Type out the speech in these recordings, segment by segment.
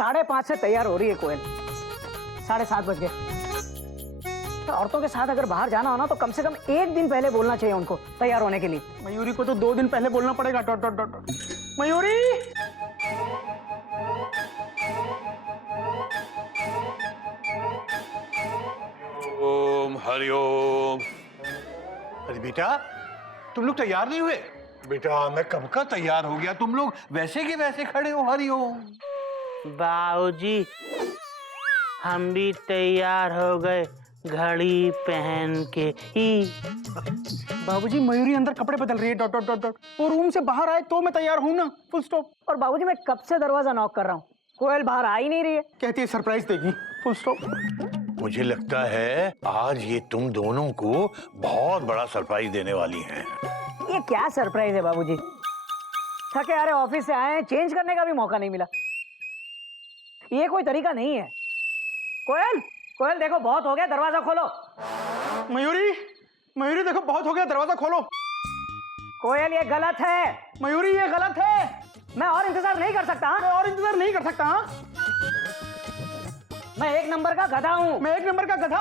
5:30 से तैयार हो रही है कोयल। 7:30 बज गए। तो औरतों के साथ अगर बाहर जाना हो ना तो कम से कम 1 दिन पहले बोलना चाहिए उनको तैयार होने के लिए। मयूरी को तो 2 दिन पहले बोलना पड़ेगा। Dot dot dot dot. Mayuri, ओम हरिओम। अरे बेटा, तुम लोग तैयार नहीं हुए? बेटा मैं कब का तैयार हो गया, तुम लोग वैसे के वैसे खड़े हो। हरिओम। बाबूजी हम भी तैयार हो गए, घड़ी पहन के ही। बाबूजी मयूरी अंदर कपड़े बदल रही है। Dot dot dot dot. वो रूम से बाहर आए तो मैं तैयार हूँ ना। Full stop. और बाबूजी मैं कब से दरवाजा नॉक कर रहा हूँ, कोयल बाहर आ ही नहीं रही है। कहती है सरप्राइज देगी। Full stop. मुझे लगता है आज ये तुम दोनों को बहुत बड़ा सरप्राइज देने वाली हैं। ये क्या सरप्राइज है बाबूजी? थके आ रहे ऑफिस से आए हैं, चेंज करने का भी मौका नहीं मिला। ये कोई तरीका नहीं है। कोयल, कोयल देखो बहुत हो गया, दरवाजा खोलो। मयूरी, मयूरी देखो बहुत हो गया, दरवाजा खोलो। कोयल ये गलत है। मयूरी ये गलत है। मैं और इंतजार नहीं कर सकता। मैं और इंतजार नहीं कर सकता। मैं 1 नंबर का गधा हूँ। मैं 1 नंबर का गधा।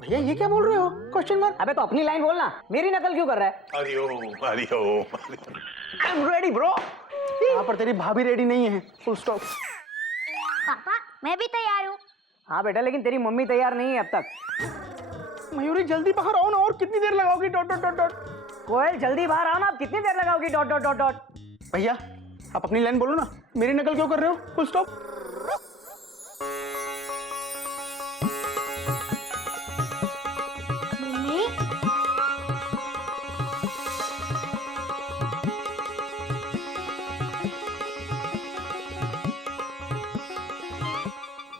भैया ये क्या बोल रहे हो? Question mark. अबे तो अपनी लाइन बोलना, मेरी नकल क्यों कर रहा है? Hariom Hariom. I am ready bro. यहाँ पर तेरी भाभी रेडी नहीं है। Full stop. पापा मैं भी तैयार हूँ। हाँ बेटा, लेकिन तेरी मम्मी तैयार नहीं है अब तक। मयूरी जल्दी बाहर आओ ना, और कितनी देर लगाओगी? Dot dot dot dot. Koyal जल्दी बाहर आओ ना, अब कितनी देर लगाओगी? Dot dot dot dot. भैया आप अपनी लाइन बोलो ना, मेरी नकल क्यों कर रहे हो? Full stop. मम्मी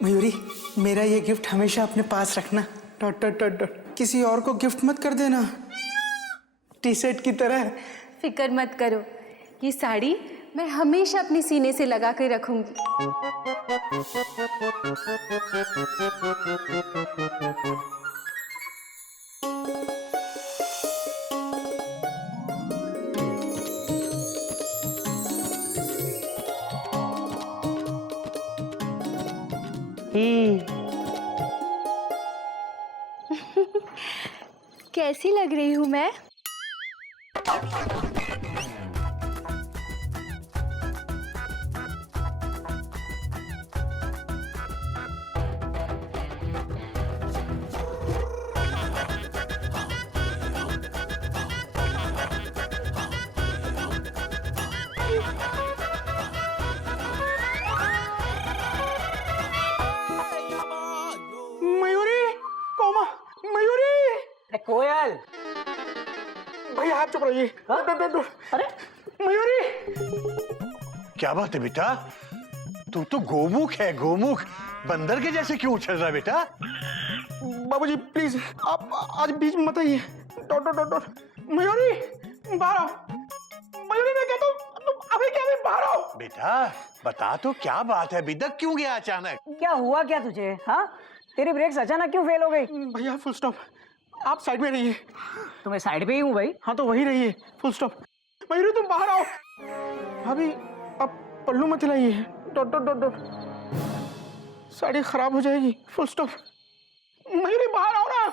मयूरी, मेरा ये गिफ्ट हमेशा अपने पास रखना। Dot dot dot dot. किसी और को गिफ्ट मत कर देना, टी शर्ट की तरह। फिक्र मत करो, ये साड़ी मैं हमेशा अपने सीने से लगा कर रखूंगी। कैसी लग रही हूँ मैं? मयूरी, कोमा, मयूरी। कोयल, भैया आप चुप रहिए। हाँ? Dot dot dot. अरे मयूरी, क्या बात है बेटा, तू तो गोमुख है। गोमुख बंदर के जैसे क्यों उछल रहा है बेटा? बाबूजी प्लीज आप आज बीच में मत आइए। Dot dot dot dot. Mayuri बाहर आओ। मयूरी मैं कहता हूँ तुम अभी क्या, अभी बाहर आओ। बेटा बता तो क्या बात है, बिदक क्यों गया अचानक? क्या हुआ क्या तुझे? हाँ, तेरी ब्रेक्स अचानक क्यों फेल हो गई? भैया फुल स्टॉप। आप साइड में रहिए। तो मैं साइड पे ही हूँ भाई। हाँ तो वही रहिए। Full stop. मयूरी तुम बाहर आओ। भाभी आप पल्लू मत हिलाइए। Dot dot dot dot. Sari खराब हो जाएगी। Full stop. मयूरी बाहर आओ ना।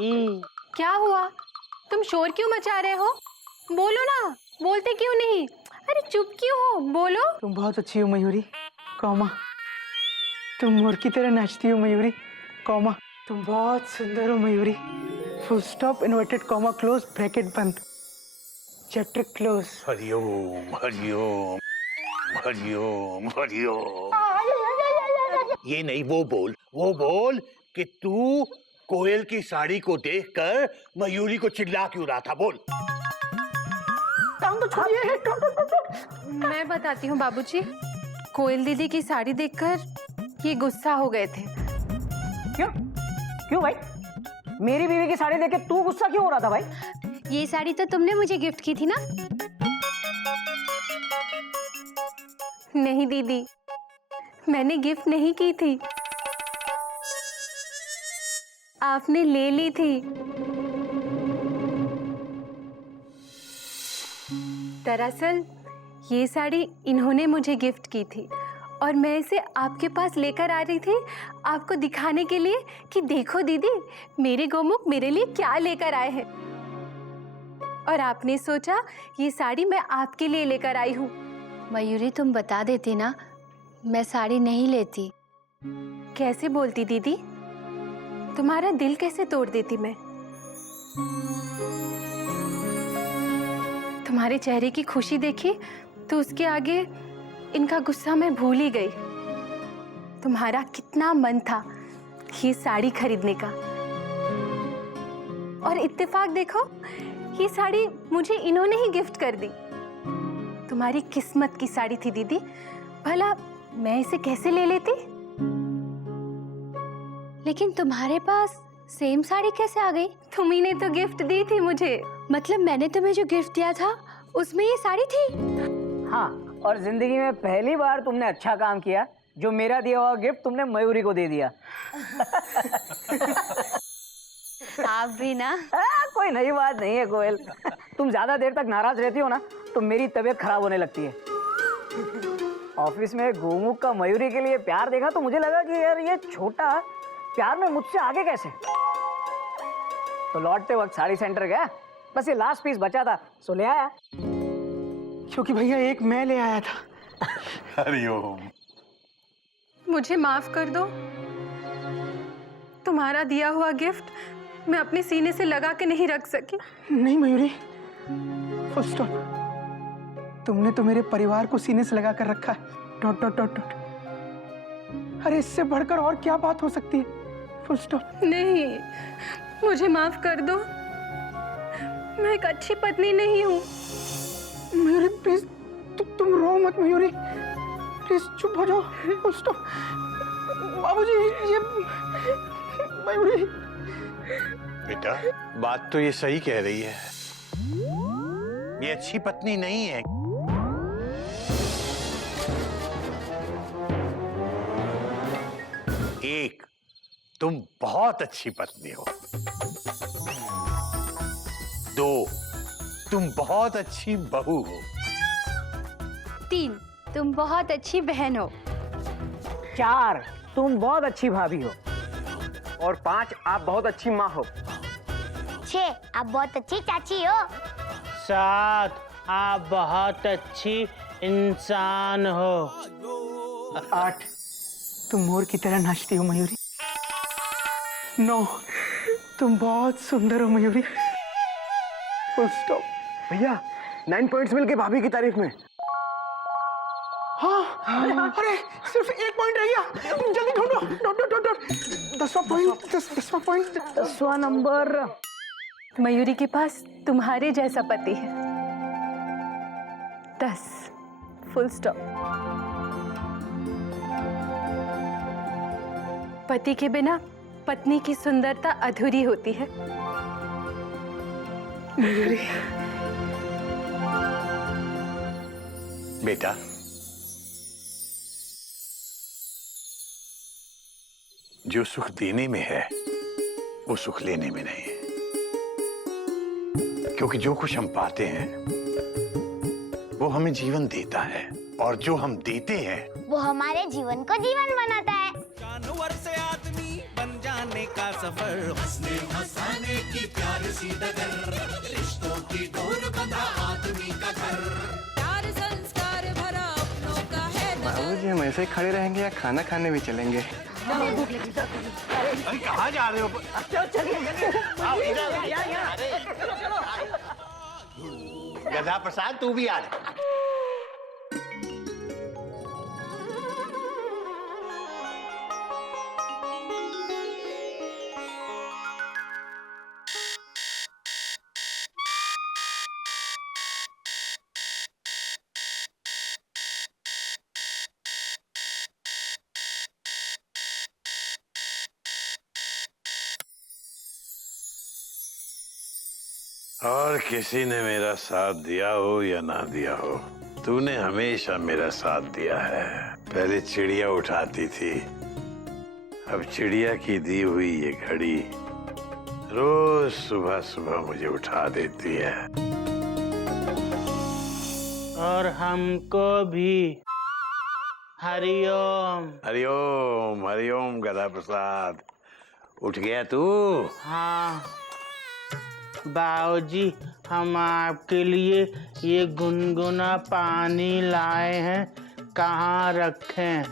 ई। क्या हुआ? तुम शोर क्यों मचा रहे हो? बोलो ना, बोलते क्यों नहीं? अरे चुप क्यों हो? बोलो। तुम बहुत अच्छी हो मयूरी, कौमा। तुम मोर की तरह नाचती हो मयूरी, कौमा। तुम बहुत सुंदर हो Mayuri. Full stop, inverted comma, close bracket बंद, चैप्टर क्लोज। हरिओम हरिओम हरिओम हरिओम। ये नहीं, वो बोल कि तू कोयल की साड़ी को देखकर मयूरी को चिल्ला क्यों रहा था, बोल। मैं बताती हूँ बाबूजी। कोयल दीदी की साड़ी देखकर ये गुस्सा हो गए थे। क्यों क्यों भाई? मेरी बीवी की साड़ी देख के तू गुस्सा क्यों हो रहा था भाई? ये साड़ी तो तुमने मुझे गिफ्ट की थी ना? नहीं दीदी, मैंने गिफ्ट नहीं की थी, आपने ले ली थी। दरअसल ये साड़ी इन्होंने मुझे गिफ्ट की थी और मैं इसे आपके पास लेकर आ रही थी आपको दिखाने के लिए कि देखो दीदी, मेरे गोमुख मेरे लिए क्या लेकर आए हैं। और आपने सोचा ये साड़ी मैं आपके लिए लेकर आई हूँ। मयूरी, तुम बता देती ना, मैं साड़ी नहीं लेती। कैसे बोलती दीदी? तुम्हारा दिल कैसे तोड़ देती मैं? तुम्हारे चेहरे की खुशी देखी तो उसके आगे इनका गुस्सा मैं भूल ही गई। तुम्हारा कितना मन था ये साड़ी खरीदने का, और इत्तेफाक देखो, ये साड़ी मुझे इन्होंने ही गिफ्ट कर दी। तुम्हारी किस्मत की साड़ी थी दीदी, भला मैं इसे कैसे ले लेती? लेकिन तुम्हारे पास सेम साड़ी कैसे आ गई? तुम्ही ने तो गिफ्ट दी थी मुझे। मतलब मैंने तुम्हें जो गिफ्ट दिया था उसमें ये साड़ी थी? हाँ, और जिंदगी में पहली बार तुमने अच्छा काम किया, जो मेरा दिया हुआ गिफ्ट तुमने मयूरी को दे दिया। आप भी ना। कोई नई बात नहीं है कोयल। तुम ज्यादा देर तक नाराज रहती हो ना तो मेरी तबीयत खराब होने लगती है। ऑफिस में गोमुख का मयूरी के लिए प्यार देखा तो मुझे लगा कि यार ये छोटा प्यार में मुझसे आगे कैसे। तो लौटते वक्त साड़ी सेंटर गया, बस ये लास्ट पीस बचा था सो ले आया। क्योंकि भैया एक मैं ले आया था। हरिओम। मुझे माफ कर दो। तुम्हारा दिया हुआ गिफ्ट मैं अपने सीने से लगा के नहीं रख सकी। नहीं मयूरी, फुल स्टॉप। तुमने तो मेरे परिवार को सीने से लगा कर रखा है, डॉट डॉट डॉट डॉट। अरे इससे बढ़कर और क्या बात हो सकती है? Full stop. नहीं, मुझे माफ कर दो। मैं एक अच्छी पत्नी नहीं हूँ। मयूरी प्लीज, तुम रो मत मयूरी, प्लीज चुप हो जाओ। Full stop. बाबूजी ये मयूरी। बेटा, बात तो ये सही कह रही है, ये अच्छी पत्नी नहीं है। एक, तुम बहुत अच्छी पत्नी हो। दो, तुम बहुत अच्छी बहू हो। 3, तुम बहुत अच्छी बहन हो। 4, तुम बहुत अच्छी भाभी हो। और 5, आप बहुत अच्छी माँ हो। 6, आप बहुत अच्छी चाची हो। 7, आप बहुत अच्छी इंसान हो। 8, तुम मोर की तरह नाचती हो मयूरी। 9, तुम बहुत सुंदर हो मयूरी। Full stop. भैया 9 पॉइंट्स मिल के भाभी की तारीफ में। हाँ, अरे सिर्फ 1 पॉइंट रह गया, जल्दी ढूंढो। Dot dot dot dot. 10वां पॉइंट, 10वां पॉइंट। 10वां नंबर। मयूरी के पास तुम्हारे जैसा पति है। 10, फुल स्टॉप। पति के बिना पत्नी की सुंदरता अधूरी होती है। मयूरी बेटा, जो सुख देने में है वो सुख लेने में नहीं है, क्योंकि जो कुछ हम पाते हैं वो हमें जीवन देता है, और जो हम देते हैं वो हमारे जीवन को जीवन बनाता है। जानवर से आदमी बन जाने बनाने का सफर, हंसने हंसाने की प्यार सी डगर, रिश्तों की डोर बंधा आदमी का घर। प्यार संस्कार भरा अपनों का है। बाबूजी हम ऐसे ही खड़े रहेंगे या खाना खाने भी चलेंगे? अरे कहाँ जा रहे हो? आओ इधर। गधा प्रसाद तू भी आ जा। और किसी ने मेरा साथ दिया हो या ना दिया हो, तूने हमेशा मेरा साथ दिया है। पहले चिड़िया उठाती थी, अब चिड़िया की दी हुई ये घड़ी रोज सुबह सुबह मुझे उठा देती है। और हमको भी। हरिओम। हरिओम हरिओम गधा प्रसाद, उठ गया तू? हाँ बाबूजी, हम आपके लिए ये गुनगुना पानी लाए हैं, कहाँ रखें?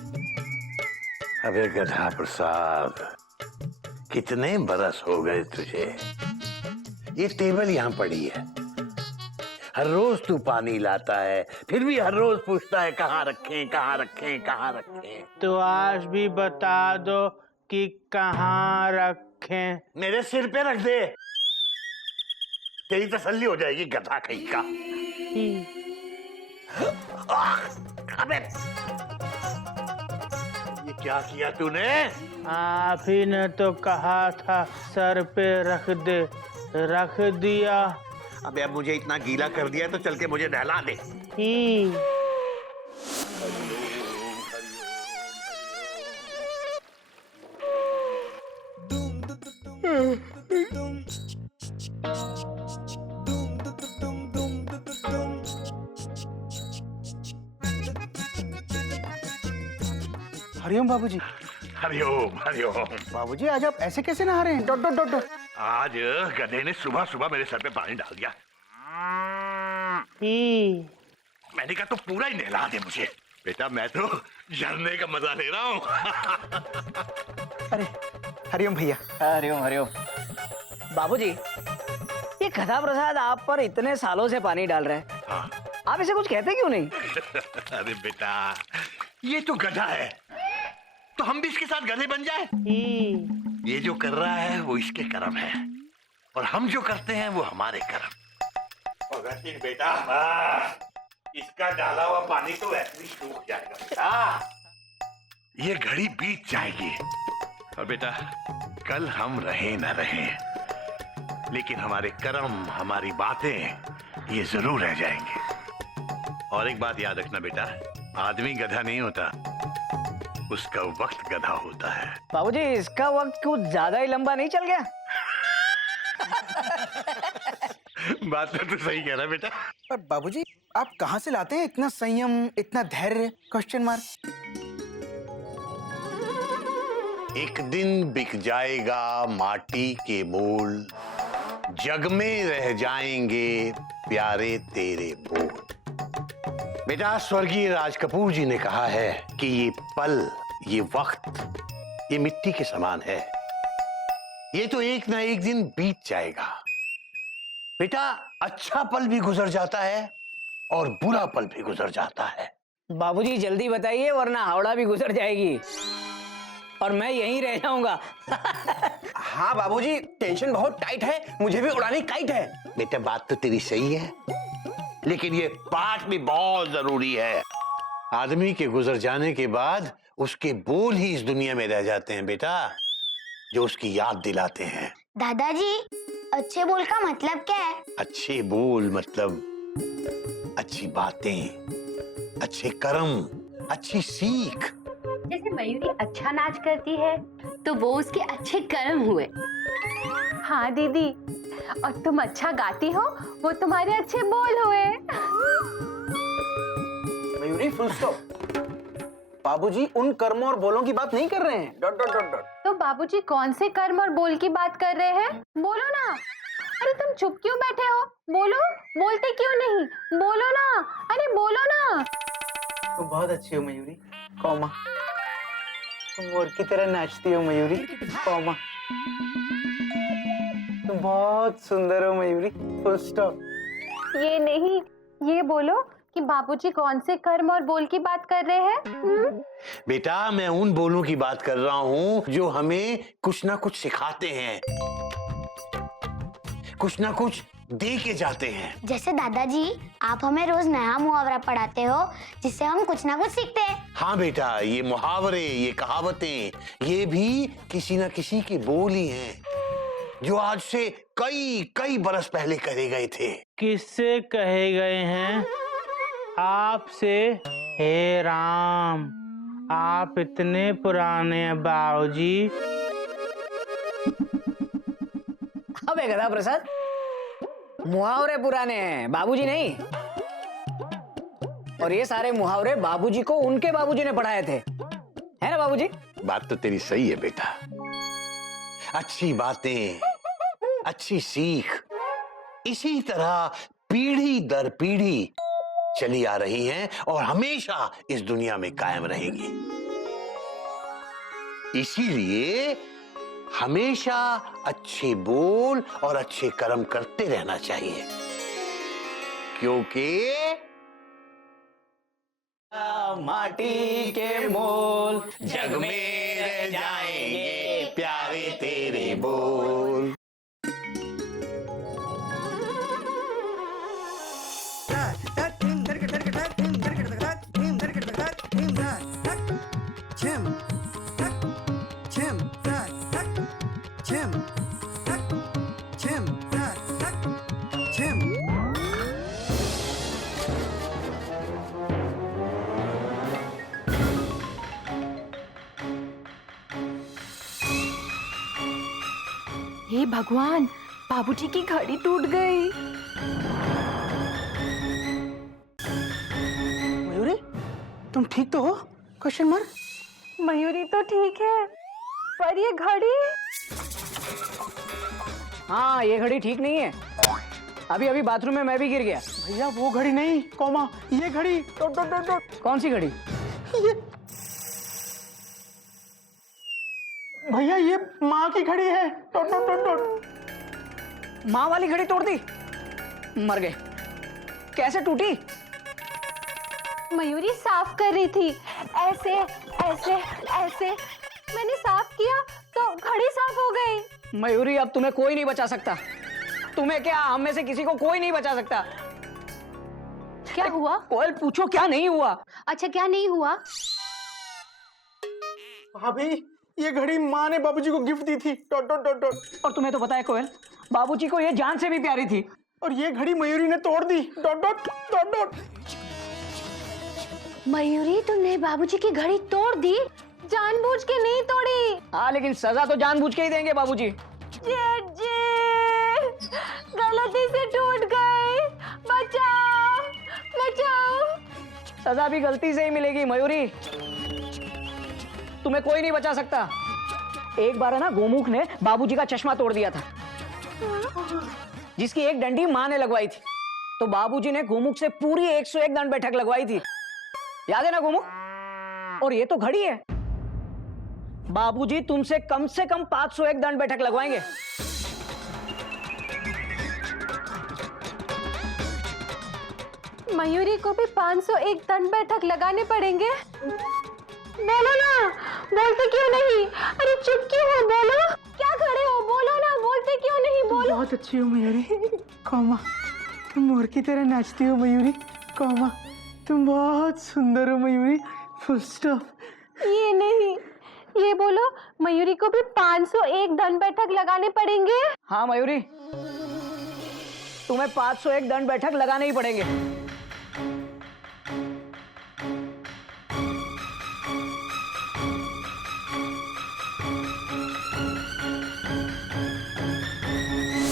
अबे गधा प्रसाद, कितने बरस हो गए तुझे? ये टेबल यहाँ पड़ी है, हर रोज तू पानी लाता है, फिर भी हर रोज पूछता है कहाँ रखें कहाँ रखें कहाँ रखें। तो आज भी बता दो कि कहाँ रखें। मेरे सिर पे रख दे, तेरी तसल्ली हो जाएगी गधा कहीं का। अबे ये क्या किया तूने? आप ही ने तो कहा था सर पे रख दे, रख दिया। अबे अब मुझे इतना गीला कर दिया तो चल के मुझे नहला दे। हरिओम बाबूजी। हरिओम हरिओम। बाबूजी आज आप ऐसे कैसे नहा रहे हैं? Dot dot dot dot. आज गधे ने सुबह सुबह मेरे सर पे पानी डाल दिया। मैंने कहा तो पूरा ही नहला दे मुझे। बेटा मैं तो झरने का मजा ले रहा हूँ। अरे हरिओम भैया। हरिओम हरिओम। बाबूजी, ये गधा प्रसाद आप पर इतने सालों से पानी डाल रहे हैं, हाँ। आप इसे कुछ कहते क्यों नहीं? अरे बेटा, ये तो गधा है, तो हम भी इसके साथ गधे बन जाए? ये जो कर रहा है वो इसके कर्म है, और हम जो करते हैं वो हमारे कर्म। और बेटा, इसका डाला हुआ पानी तो ऐसे ही सूख जाएगा बेटा। ये घड़ी बीत जाएगी, और बेटा कल हम रहे न रहे, लेकिन हमारे कर्म हमारी बातें ये जरूर रह जाएंगे। और एक बात याद रखना बेटा, आदमी गधा नहीं होता, उसका वक्त गधा होता है। बाबूजी, इसका वक्त कुछ ज्यादा ही लंबा नहीं चल गया? बात तो सही कह रहा है बेटा। पर बाबूजी आप कहाँ से लाते हैं इतना संयम, इतना धैर्य? Question mark. एक दिन बिक जाएगा माटी के मोल, जग में रह जाएंगे प्यारे तेरे बोल। बेटा स्वर्गीय राज कपूर जी ने कहा है कि ये पल, ये वक्त, ये मिट्टी के समान है, ये तो एक ना एक दिन बीत जाएगा। बेटा अच्छा पल भी गुजर जाता है और बुरा पल भी गुजर जाता है। बाबूजी जल्दी बताइए, वरना हावड़ा भी गुजर जाएगी और मैं यहीं रह जाऊंगा। हाँ बाबूजी, टेंशन बहुत टाइट है, मुझे भी उड़ानी काइट है। बेटा बात तो तेरी सही है, लेकिन ये पाठ भी बहुत जरूरी है। आदमी के गुजर जाने के बाद उसके बोल ही इस दुनिया में रह जाते हैं बेटा, जो उसकी याद दिलाते हैं। दादाजी, अच्छे बोल का मतलब क्या है? अच्छे बोल मतलब अच्छी बातें, अच्छे कर्म, अच्छी सीख। जैसे मयूरी अच्छा नाच करती है तो वो उसके अच्छे कर्म हुए। हाँ दीदी, और तुम अच्छा गाती हो, वो तुम्हारे अच्छे बोल हुए। Mayuri full stop. बाबूजी उन कर्मों और बोलों की बात नहीं कर रहे हैं। Dot dot dot dot. तो बाबूजी कौन से कर्म और बोल की बात कर रहे हैं? बोलो ना। अरे तुम चुप क्यों बैठे हो? बोलो, बोलते क्यों नहीं? बोलो ना, अरे बोलो ना। तुम बहुत अच्छी हो मयूरी, कॉमा। तुम मोर की तरह नाचती हो मयूरी, कॉमा। तुम बहुत सुंदर हो मयूरी, फुल स्टॉप। ये नहीं, ये बोलो कि बाबूजी कौन से कर्म और बोल की बात कर रहे हैं? बेटा, मैं उन बोलों की बात कर रहा हूँ जो हमें कुछ ना कुछ सिखाते हैं, कुछ ना कुछ दे के जाते हैं। जैसे दादाजी, आप हमें रोज नया मुहावरा पढ़ाते हो जिससे हम कुछ ना कुछ सीखते हैं। हाँ बेटा, ये मुहावरे, ये कहावतें, ये भी किसी ना किसी की बोल ही हैं, जो आज से कई कई बरस पहले कहे गए थे। किससे कहे गए हैं? आपसे। हे राम, आप इतने पुराने हैं बाबूजी। अबे गधा प्रसाद, मुहावरे पुराने हैं, बाबूजी नहीं। और ये सारे मुहावरे बाबूजी को उनके बाबूजी ने पढ़ाए थे, है ना बाबूजी? बात तो तेरी सही है बेटा। अच्छी बातें, अच्छी सीख इसी तरह पीढ़ी दर पीढ़ी चली आ रही हैं और हमेशा इस दुनिया में कायम रहेंगी। इसीलिए हमेशा अच्छे बोल और अच्छे कर्म करते रहना चाहिए, क्योंकि माटी के मोल जग में रह जाएंगे प्यारे तेरे बोल। हे भगवान, बाबूजी की घड़ी टूट गई। मयूरी, तुम ठीक तो हो? Question mark. मयूरी तो ठीक है, पर ये घड़ी। हाँ, ये घड़ी ठीक नहीं है। अभी अभी बाथरूम में मैं भी गिर गया। भैया वो घड़ी नहीं, कॉमा, ये घड़ी। Dot dot dot dot. कौन सी घड़ी? ये भैया, ये माँ की घड़ी है। Dot dot dot dot. माँ वाली घड़ी तोड़ दी? मर गए। कैसे टूटी? मयूरी साफ कर रही थी, ऐसे ऐसे ऐसे। मैंने साफ किया तो घड़ी साफ हो गई। मयूरी, अब तुम्हें कोई नहीं बचा सकता। तुम्हें क्या, हम में से किसी को कोई नहीं बचा सकता। क्या हुआ? कोयल, पूछो क्या नहीं हुआ? अच्छा, क्या नहीं हुआ? भाभी, ये घड़ी माँ ने बाबूजी को गिफ्ट दी थी। Dot dot dot dot. और तुम्हें तो पता है कोयल, बाबूजी को ये जान से भी प्यारी थी। और ये घड़ी मयूरी ने तोड़ दी। Dot dot dot dot. Mayuri, तुमने बाबूजी की घड़ी तोड़ दी? जानबूझ के नहीं तोड़ी। हाँ, लेकिन सजा तो जानबूझ के ही देंगे बाबूजी। जेठ जी, गलती से टूट गई, बचाओ बचाओ। सजा भी गलती से ही मिलेगी मयूरी, तुम्हें कोई नहीं बचा सकता। एक बार है ना, गोमुख ने बाबूजी का चश्मा तोड़ दिया था, जिसकी एक डंडी माँ ने लगवाई थी। तो बाबूजी ने गोमुख से पूरी 101 दंड बैठक लगवाई थी, याद है ना गोमुख? और ये तो घड़ी है, बाबूजी तुमसे कम 501 दंड बैठक लगवाएंगे। मयूरी को भी 501 दंड बैठक लगाने पड़ेंगे। बोलो ना, बोलते क्यों नहीं? अरे चुप क्यों हो? बोलो, क्या खड़े हो? बोलो ना, बोलते क्यों नहीं? बोलो। बहुत अच्छी हो मयूरी, कॉमा। तुम मोर की तरह नाचती हो मयूरी, कॉमा। तुम बहुत सुंदर हो मयूरी, फुल स्टॉप। ये नहीं, ये बोलो, मयूरी को भी 501 दंड बैठक लगाने पड़ेंगे। हाँ मयूरी, तुम्हें 501 दंड बैठक लगाने ही पड़ेंगे।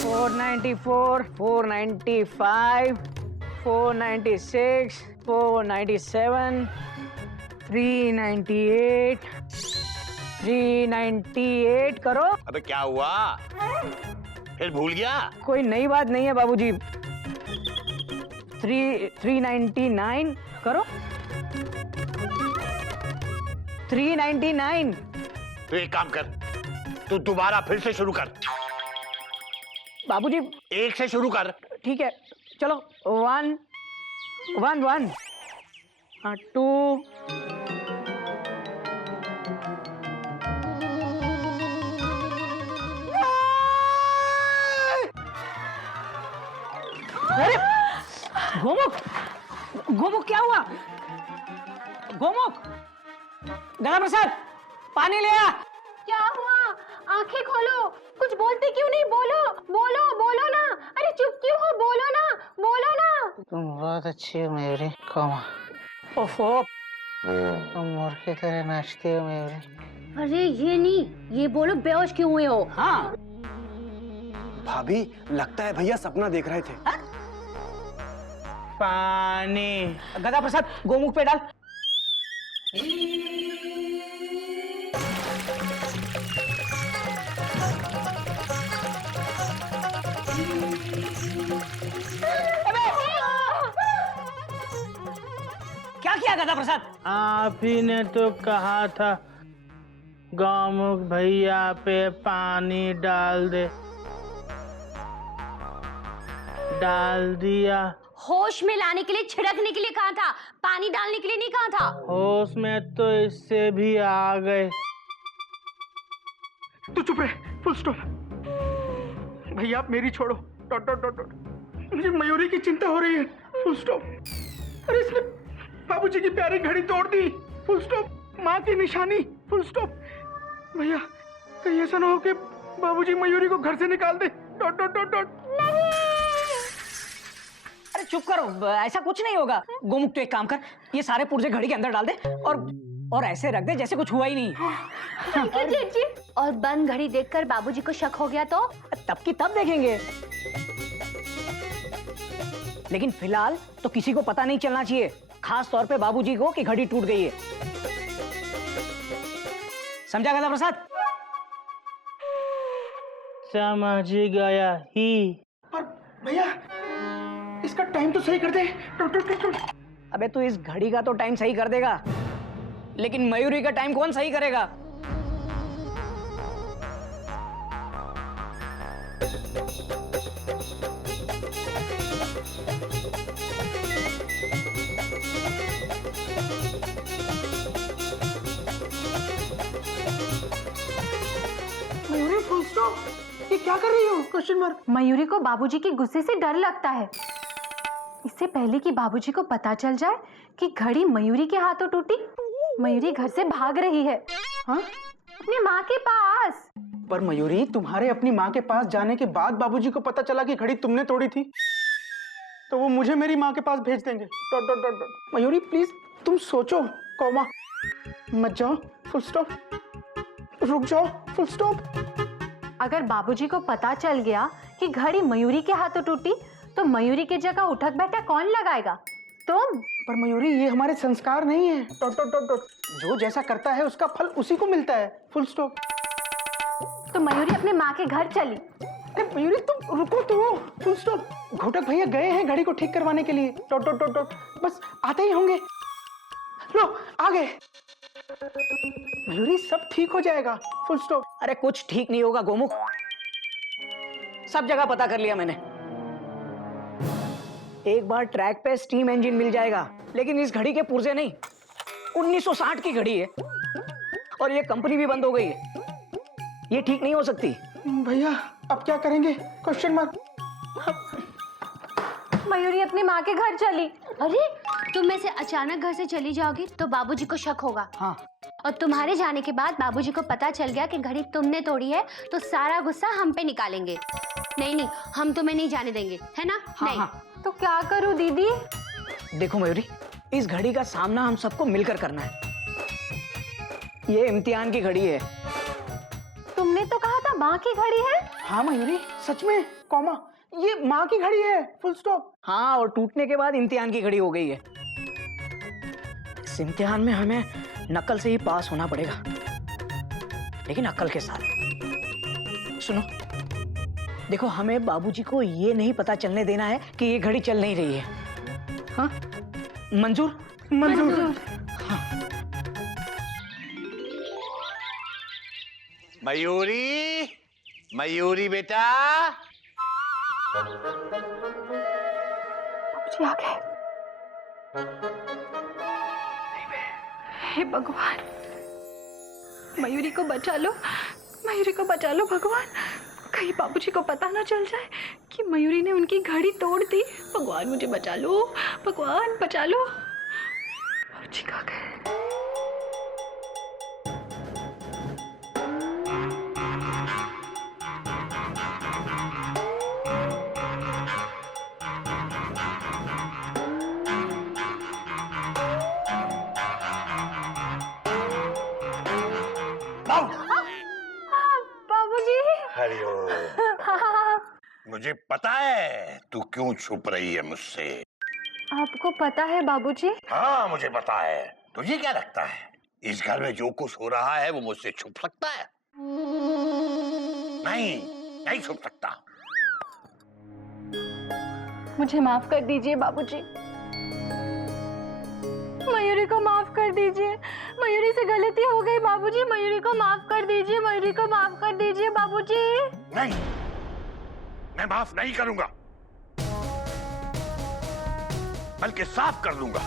$494, $495, $496, $497, $398, 398 करो। अबे क्या हुआ, फिर भूल गया? कोई नई बात नहीं है बाबूजी। 399 करो। 399। तो एक काम कर, तू दोबारा फिर से शुरू कर, बाबूजी एक से शुरू कर। ठीक है, चलो 1 1 1 2 अरे गोमुख, गोमुख क्या हुआ? गोमुख, गंगा प्रसाद पानी ले आ। क्या हुआ? आंखें खोलो, कुछ बोलते क्यों नहीं? बोलो बोलो बोलो ना। अरे चुप क्यों हो? बोलो ना, बोलो ना। तुम बहुत अच्छी हो मयूरी, कोमा। ओफो, तुम मोर की तरह नाचती हो मयूरी। अरे ये नहीं, ये बोलो बेहोश क्यों हुए हो? हाँ भाभी लगता है भैया सपना देख रहे थे। पानी। गंगा प्रसाद गोमुख पे डाल। क्या किया गंगा प्रसाद? आप ही ने तो कहा था गौमुख भैया पे पानी डाल दे, डाल दिया। होश में लाने के लिए, छिड़कने के लिए कहा था, पानी डालने के लिए नहीं कहा था। होश में तो इससे भी आ गए। तू चुप रहे, फुल स्टॉप। भैया आप मेरी छोड़ो, डॉट डॉट डॉट डॉट। मुझे मयूरी की चिंता हो रही है, फुल स्टॉप। अरे इसने बाबूजी की प्यारी घड़ी तोड़ दी, फुल स्टॉप। माँ की निशानी, फुल स्टॉप। भैया कहीं ऐसा ना हो कि बाबूजी मयूरी को घर से निकाल दे, डॉट डॉट डॉट डॉट। अरे चुप करो, ऐसा कुछ नहीं होगा। गोमुख तो एक काम कर, ये सारे पुर्जे घड़ी के अंदर डाल दे और ऐसे रख दे जैसे कुछ हुआ ही नहीं। और बंद घड़ी देखकर बाबूजी को शक हो गया तो? तब की तब देखेंगे, लेकिन फिलहाल तो किसी को पता नहीं चलना चाहिए, खास तौर पे बाबूजी को कि घड़ी टूट गई है। समझा गंगा प्रसाद? समझ गया ही। पर भैया इसका टाइम तो सही कर दे, डॉट डॉट डॉट डॉट। अबे तू इस घड़ी का तो टाइम सही कर देगा, लेकिन मयूरी का टाइम कौन सही करेगा? मयूरी फुल स्टॉप, ये क्या कर रही हो? Question mark. मयूरी को बाबूजी के गुस्से से डर लगता है। इससे पहले कि बाबूजी को पता चल जाए कि घड़ी मयूरी के हाथों टूटी, मयूरी घर से भाग रही है। हाँ? अपनी माँ के पास। पर मयूरी तुम्हारे अपनी माँ के पास जाने के बाद बाबूजी को पता चला कि घड़ी तुमने तोड़ी थी, तो वो मुझे मेरी माँ के पास भेज देंगे, dot dot dot dot. Mayuri please तुम सोचो, कॉमा मत जाओ, फुल स्टॉप। रुक जाओ, फुल स्टॉप। अगर बाबूजी को पता चल गया कि घड़ी मयूरी के हाथों टूटी, तो मयूरी की जगह उठक बैठक कौन लगाएगा? तुम। पर मयूरी ये हमारे संस्कार नहीं है, डॉट डॉट डॉट डॉट। जो जैसा करता है उसका फल उसी को मिलता है, फुल स्टॉप। तो मयूरी अपने माँ के घर चली। अरे मयूरी तुम रुको तो, फुल स्टॉप। घोटक भैया गए हैं घड़ी को ठीक करवाने के लिए, डॉट डॉट डॉट डॉट। बस आते ही होंगे। लो आ गए। मयूरी सब ठीक हो जाएगा, फुल स्टॉप। अरे कुछ ठीक नहीं होगा गोमुख, सब जगह पता कर लिया मैंने। एक बार ट्रैक पे स्टीम इंजन मिल जाएगा, लेकिन इस घड़ी के पुर्जे नहीं। 1960 की घड़ी है और ये कंपनी भी बंद हो गई है, ये ठीक नहीं हो सकती। भैया अब क्या करेंगे? Question mark. मयूरी अपनी माँ के घर चली। अरे तुम में से अचानक घर से चली जाओगी तो बाबूजी को शक होगा। हाँ, और तुम्हारे जाने के बाद बाबूजी को पता चल गया कि घड़ी तुमने तोड़ी है, तो सारा गुस्सा हम पे निकालेंगे। नहीं नहीं, हम तुम्हें नहीं जाने देंगे, है ना? हाँ, नहीं। हाँ। तो क्या करूँ दीदी? देखो मयूरी, इस घड़ी का सामना हम सबको मिलकर करना है। ये इम्तिहान की घड़ी है। तुमने तो कहा था माँ की घड़ी है। हाँ मयूरी सच में, कॉमा ये माँ की घड़ी है, फुल स्टॉप। हाँ, और टूटने के बाद इम्तिहान की घड़ी हो गई है। इस इम्तिहान में हमें नकल से ही पास होना पड़ेगा। लेकिन अक्ल के साथ। सुनो, देखो हमें बाबूजी को ये नहीं पता चलने देना है कि ये घड़ी चल नहीं रही है। हाँ, मंजूर? मंजूर। मयूरी, मयूरी बेटा। बाबूजी आ गए। हे भगवान, मयूरी को बचा लो, मयूरी को बचा लो भगवान। कहीं बाबूजी को पता ना चल जाए कि मयूरी ने उनकी घड़ी तोड़ दी। भगवान मुझे बचा लो, भगवान बचा लो। बाबूजी कहाँ गए? बाबूजी। हरिओम। मुझे पता है तू क्यों छुप रही है मुझसे। आपको पता है बाबूजी? हाँ मुझे पता है। तुझे क्या लगता है इस घर में जो कुछ हो रहा है वो मुझसे छुप सकता है? नहीं, नहीं छुप सकता। मुझे माफ कर दीजिए बाबूजी, मयूरी को माफ कर दीजिए। मयूरी से गलती हो गई बाबूजी, मयूरी को माफ कर दीजिए, मयूरी को माफ कर दीजिए बाबूजी। नहीं, मैं माफ नहीं करूंगा, बल्कि साफ कर दूंगा।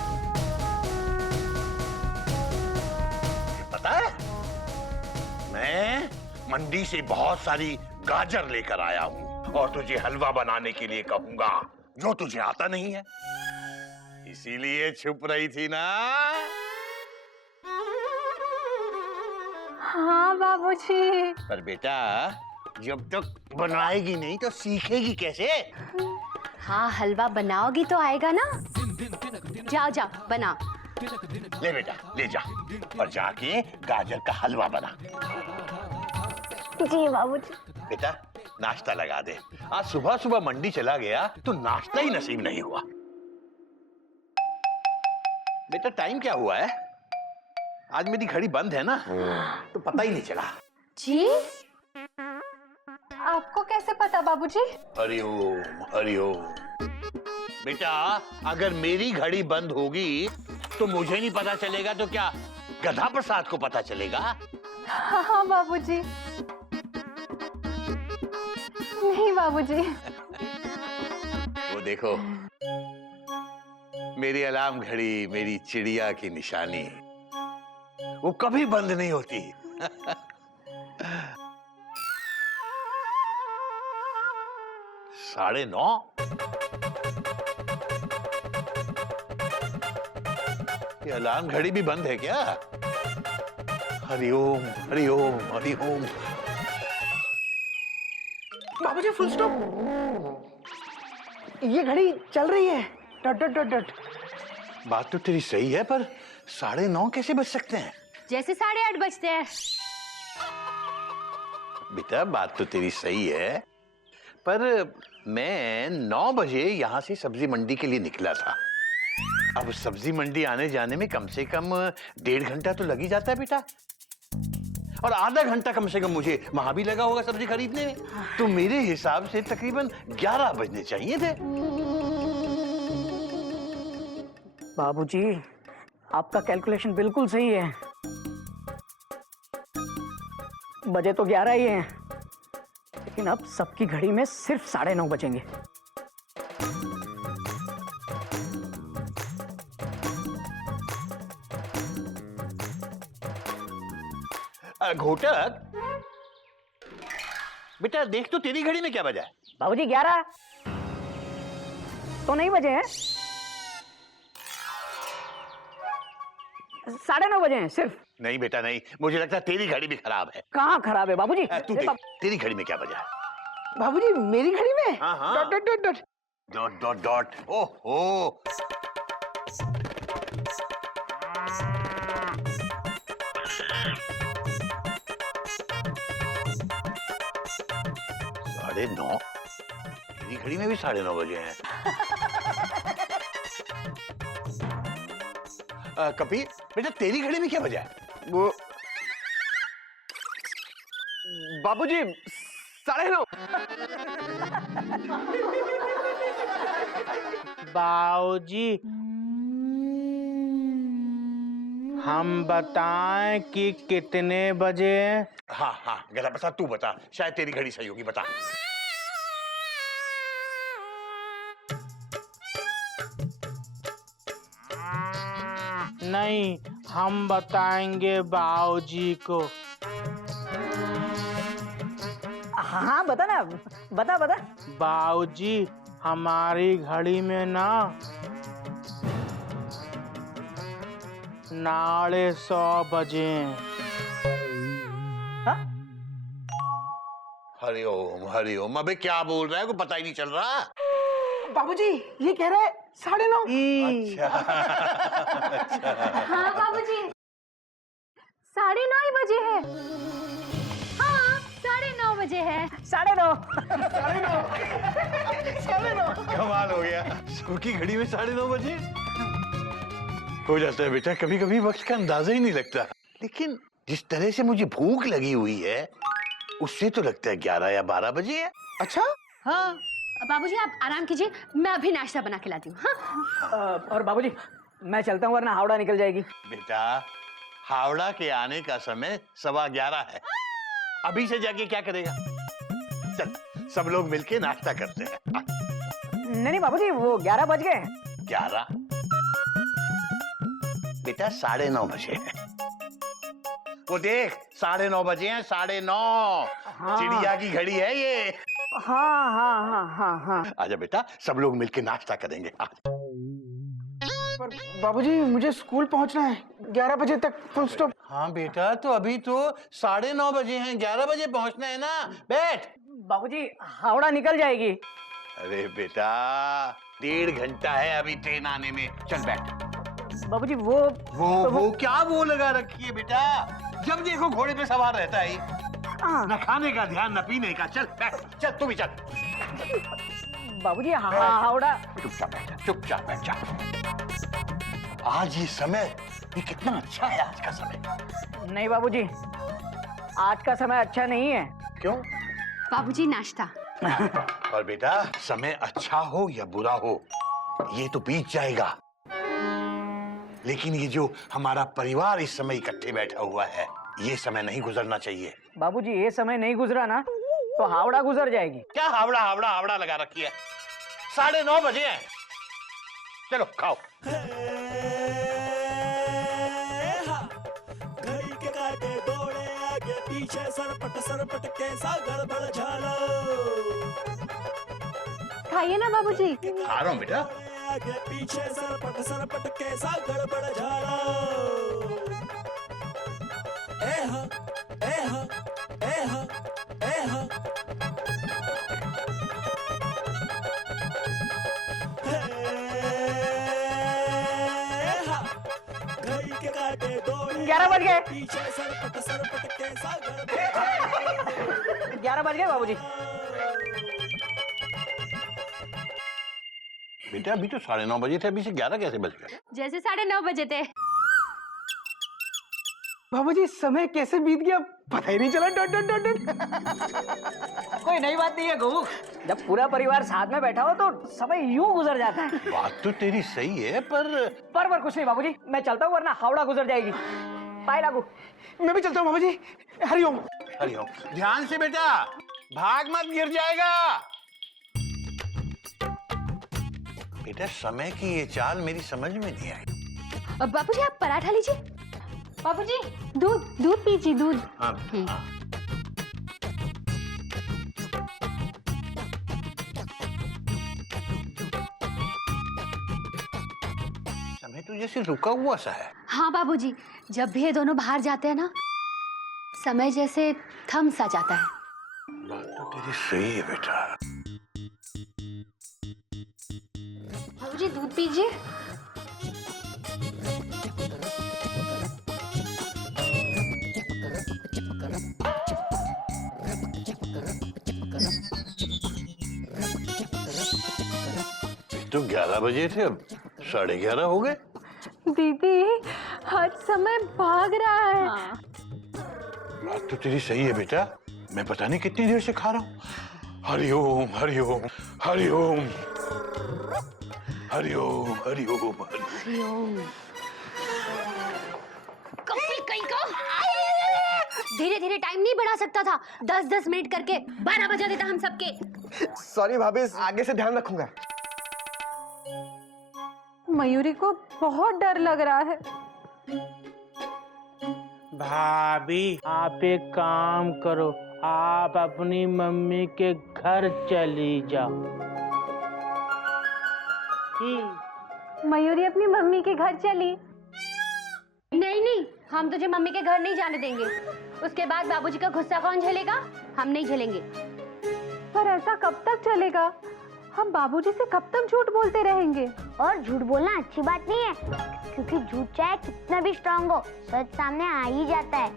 पता है, मैं मंडी से बहुत सारी गाजर लेकर आया हूं और तुझे हलवा बनाने के लिए कहूंगा, जो तुझे आता नहीं है। इसीलिए छुप रही थी ना? हाँ बाबूजी। पर बेटा, जब तक बनाएगी नहीं तो सीखेगी कैसे? हाँ, हलवा बनाओगी तो आएगा ना। जाओ जाओ बना। ले बेटा, ले जा और जाके गाजर का हलवा बना। जी बाबूजी। बेटा, नाश्ता लगा दे। आज सुबह सुबह मंडी चला गया तो नाश्ता ही नसीब नहीं हुआ। बेटा, टाइम क्या हुआ है? आज मेरी घड़ी बंद है ना, तो पता ही नहीं चला। जी, आपको कैसे पता बाबूजी? हरिओम, हरिओम। बेटा, अगर मेरी घड़ी बंद होगी तो मुझे नहीं पता चलेगा तो क्या गधा प्रसाद को पता चलेगा? हाँ बाबूजी। नहीं बाबूजी। वो देखो, मेरी अलार्म घड़ी मेरी चिड़िया की निशानी, वो कभी बंद नहीं होती। 9:30। ये अलार्म घड़ी भी बंद है क्या? हरिओम, हरिओम, हरिओम। बाबूजी फुल स्टॉप। ये घड़ी चल रही है। Dot dot dot dot. बात तो तेरी सही है, पर 9:30 कैसे बज सकते हैं? जैसे 8:30 बजते हैं। बेटा, बात तो तेरी सही है, पर मैं 9 बजे यहाँ से सब्जी मंडी के लिए निकला था। अब सब्जी मंडी आने जाने में कम से कम 1.5 घंटा तो लग ही जाता है बेटा, और आधा घंटा कम से कम मुझे वहां भी लगा होगा सब्जी खरीदने में। तो मेरे हिसाब से तकरीबन 11 बजने चाहिए थे। बाबूजी, आपका कैलकुलेशन बिल्कुल सही है। बजे तो 11 ही हैं, लेकिन अब सबकी घड़ी में सिर्फ 9:30 बजेंगे। घोटक, बेटा देख तो तेरी घड़ी में क्या बजा है? बाबूजी 11 तो नहीं बजे हैं, 9:30 बजे हैं सिर्फ। नहीं बेटा नहीं, मुझे लगता है तेरी घड़ी भी खराब है। कहाँ खराब है बाबूजी? तू देख, तेरी घड़ी में क्या बजा है? बाबूजी मेरी घड़ी में हाँ, हाँ। Dot dot dot dot. Dot dot dot. ओहो, साढ़े 9। मेरी घड़ी में भी 9:30 बजे हैं। कपिल बेटा, तेरी घड़ी में क्या बजा है? वो बाबूजी 9:30। बाबूजी, हम बताएं कि कितने बजे हैं? हाँ हाँ गधा प्रसाद तू बता, शायद तेरी घड़ी सही होगी, बता। नहीं, हम बताएंगे बाबूजी को। हाँ हाँ बता ना, बता बता। बाबूजी, हमारी घड़ी में ना 9:30 बजे हैं। हाँ? हरिओम हरिओम, अबे क्या बोल रहा है, को पता ही नहीं चल रहा। बाबूजी ये कह रहा है 9:30। अच्छा हाँ बाबूजी, 9:30 बजे है। हाँ, 9:30 बजे है। 9:30। कमाल हो गया, सबकी घड़ी में 9:30 बजे हो जाता है बेटा। कभी कभी वक्त का अंदाजा ही नहीं लगता, लेकिन जिस तरह से मुझे भूख लगी हुई है उससे तो लगता है 11 या 12 बजे है। अच्छा हाँ बाबूजी आप आराम कीजिए, मैं अभी नाश्ता बना के लाती हूँ। हाँ और बाबूजी मैं चलता हूँ वरना हावड़ा निकल जाएगी। बेटा हावड़ा के आने का समय 11:15 है, अभी से जाके क्या करेगा। चल सब लोग मिलके नाश्ता करते हैं। नहीं बाबूजी वो 11 बज गए। 11 बेटा 9:30 बजे है। वो देख 9:30 बजे हैं, 9:30। हाँ। चिड़िया की घड़ी है ये। हाँ हाँ हाँ हाँ हाँ। आजा बेटा, सब लोग मिलके नाश्ता करेंगे। पर बाबूजी मुझे स्कूल पहुंचना है 11 बजे तक, फुल स्टॉप। हाँ बेटा, तो अभी तो 9:30 बजे हैं, 11 बजे पहुंचना है ना। बैठ। बाबूजी हावड़ा निकल जाएगी। अरे बेटा 1.5 घंटा है अभी ट्रेन आने में, चल बैठ। बाबूजी वो क्या वो लगा रखी है बेटा, जब देखो घोड़े पे सवार रहता है ये। न खाने का ध्यान न पीने का। चल बैठ, चल तू भी चल। बाबूजी हावड़ा। चुपचाप बैठ जा, चुपचाप बैठ जा। आज ये समय ये कितना अच्छा है, आज का समय। नहीं बाबूजी आज का समय अच्छा नहीं है। क्यों? बाबूजी नाश्ता। और बेटा समय अच्छा हो या बुरा हो ये तो बीत जाएगा, लेकिन ये जो हमारा परिवार इस समय इकट्ठे बैठा हुआ है ये समय नहीं गुजरना चाहिए। बाबूजी ये समय नहीं गुजरा ना तो हावड़ा गुजर जाएगी। क्या हावड़ा हावड़ा हावड़ा लगा रखी है, 9:30 बजे हैं। चलो खाओ। घड़ी के काटे दौड़े आगे पीछे, सरपट कैसा गड़बड़ झालो। खाइए ना बाबूजी। खा रहा हूँ बेटा। आगे पीछे सरपट कैसा गड़बड़ झालो। एहा एहा एहा एहा। घड़ी के काटे दौड़े 11 बज गए। पीछे सरपट कैसा गड़बड़। 11 बज गए बाबूजी। बेटा अभी तो 9:30 बजे थे, अभी से 11 कैसे बज गए? जैसे 9:30 बजे थे। बाबूजी समय कैसे बीत गया पता ही नहीं चला। Dot dot dot dot. कोई नई बात नहीं है गहू, जब पूरा परिवार साथ में बैठा हो तो समय यूं गुजर जाता है। बात तो तेरी सही है, पर कुछ नहीं बाबूजी, मैं चलता हूँ वरना हावड़ा गुजर जाएगी। बाय लागू। मैं भी चलता हूँ बाबूजी। हरिओम। हरिओम। ध्यान से बेटा, भाग मत, गिर जाएगा। बेटा समय की ये चाल मेरी समझ में नहीं आई। बाबूजी आप पराठा लीजिए। बाबूजी दूध पीजिए, दूध। हाँ, हाँ। समय तो जैसे रुका हुआ सा है। हाँ बाबूजी, जब भी ये दोनों बाहर जाते हैं ना समय जैसे थम सा जाता है। बात तो तेरी सही है बेटा। बाबूजी दूध पीजिए। तो 11 बजे थे, अब 11:30 हो गए। दीदी हर समय भाग रहा है। बात तो तेरी सही है बेटा, मैं पता नहीं कितनी देर से खा रहा हूं। हरिओम हरिओम हरिओम हरिओम हरिओम हरिओम। कभी कहीं का धीरे धीरे टाइम नहीं बढ़ा सकता था? 10-10 मिनट करके 12 बजा देता हम सबके। सॉरी भाभी, आगे से ध्यान रखूंगा। मयूरी को बहुत डर लग रहा है। भाभी आप एक काम करो, आप अपनी मम्मी के घर चली जाओ। मयूरी अपनी मम्मी के घर चली? नहीं नहीं, हम तुझे मम्मी के घर नहीं जाने देंगे। उसके बाद बाबूजी का गुस्सा कौन झेलेगा? हम नहीं झेलेंगे। पर ऐसा कब तक चलेगा? हम बाबूजी से कब तक झूठ बोलते रहेंगे? और झूठ बोलना अच्छी बात नहीं है, क्योंकि झूठ चाहे कितना भी स्ट्रांग हो, सच सामने आ ही जाता है।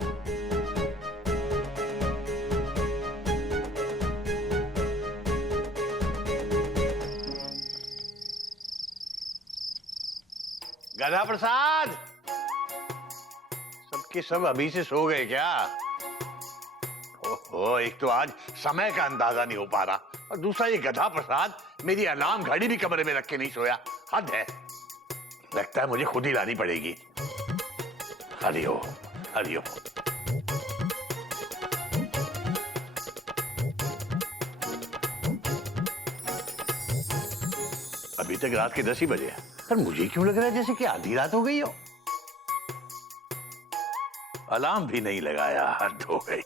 गधा प्रसाद, सबके सब अभी से सो गए क्या? ओहो, एक तो आज समय का अंदाजा नहीं हो पा रहा, और दूसरा ये गधा प्रसाद मेरी अलार्म घड़ी भी कमरे में रख के नहीं सोया। हद है, लगता है मुझे खुद ही लानी पड़ेगी। हरिओम हरिओम। अभी तक रात के 10 ही बजे हैं, पर मुझे क्यों लग रहा है जैसे कि आधी रात हो गई हो। अलार्म भी नहीं लगाया, हद हो गई।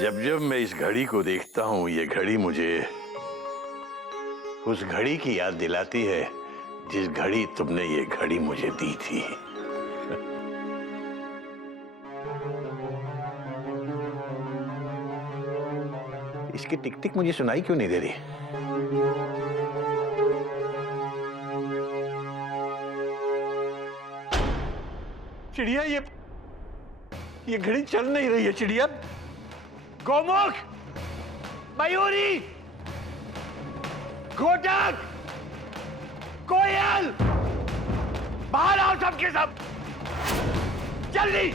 जब जब मैं इस घड़ी को देखता हूं, ये घड़ी मुझे उस घड़ी की याद दिलाती है जिस घड़ी तुमने ये घड़ी मुझे दी थी। इसकी टिक टिक मुझे सुनाई क्यों नहीं दे रही? चिड़िया, ये घड़ी चल नहीं रही है। चिड़िया, गोमुख, मयूरी, घोटक, कोयल, बाहर आओ सबके सब, जल्दी।